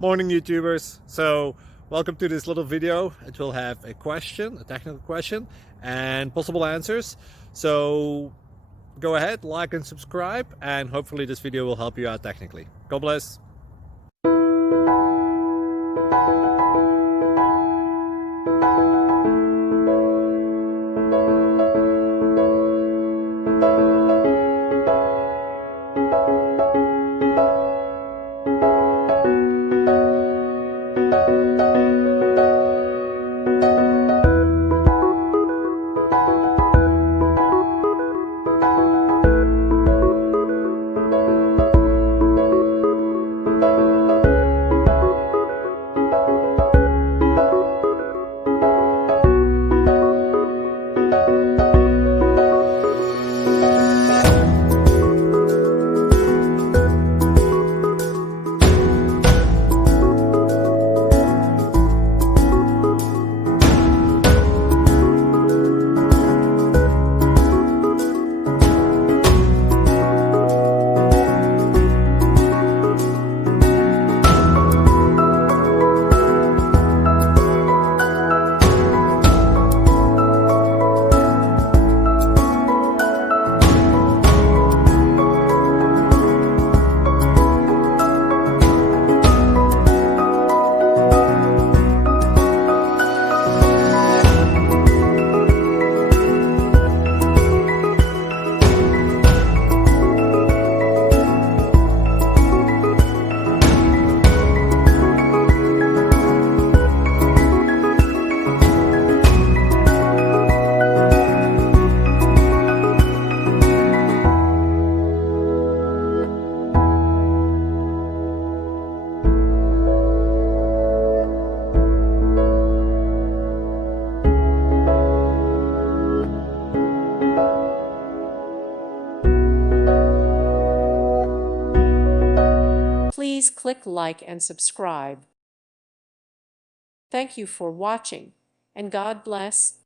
Morning YouTubers. So welcome to this little video. It will have a question, a technical question, and possible answers. So go ahead, like and subscribe, and hopefully this video will help you out technically. God bless. Please click like and subscribe. Thank you for watching, and God bless.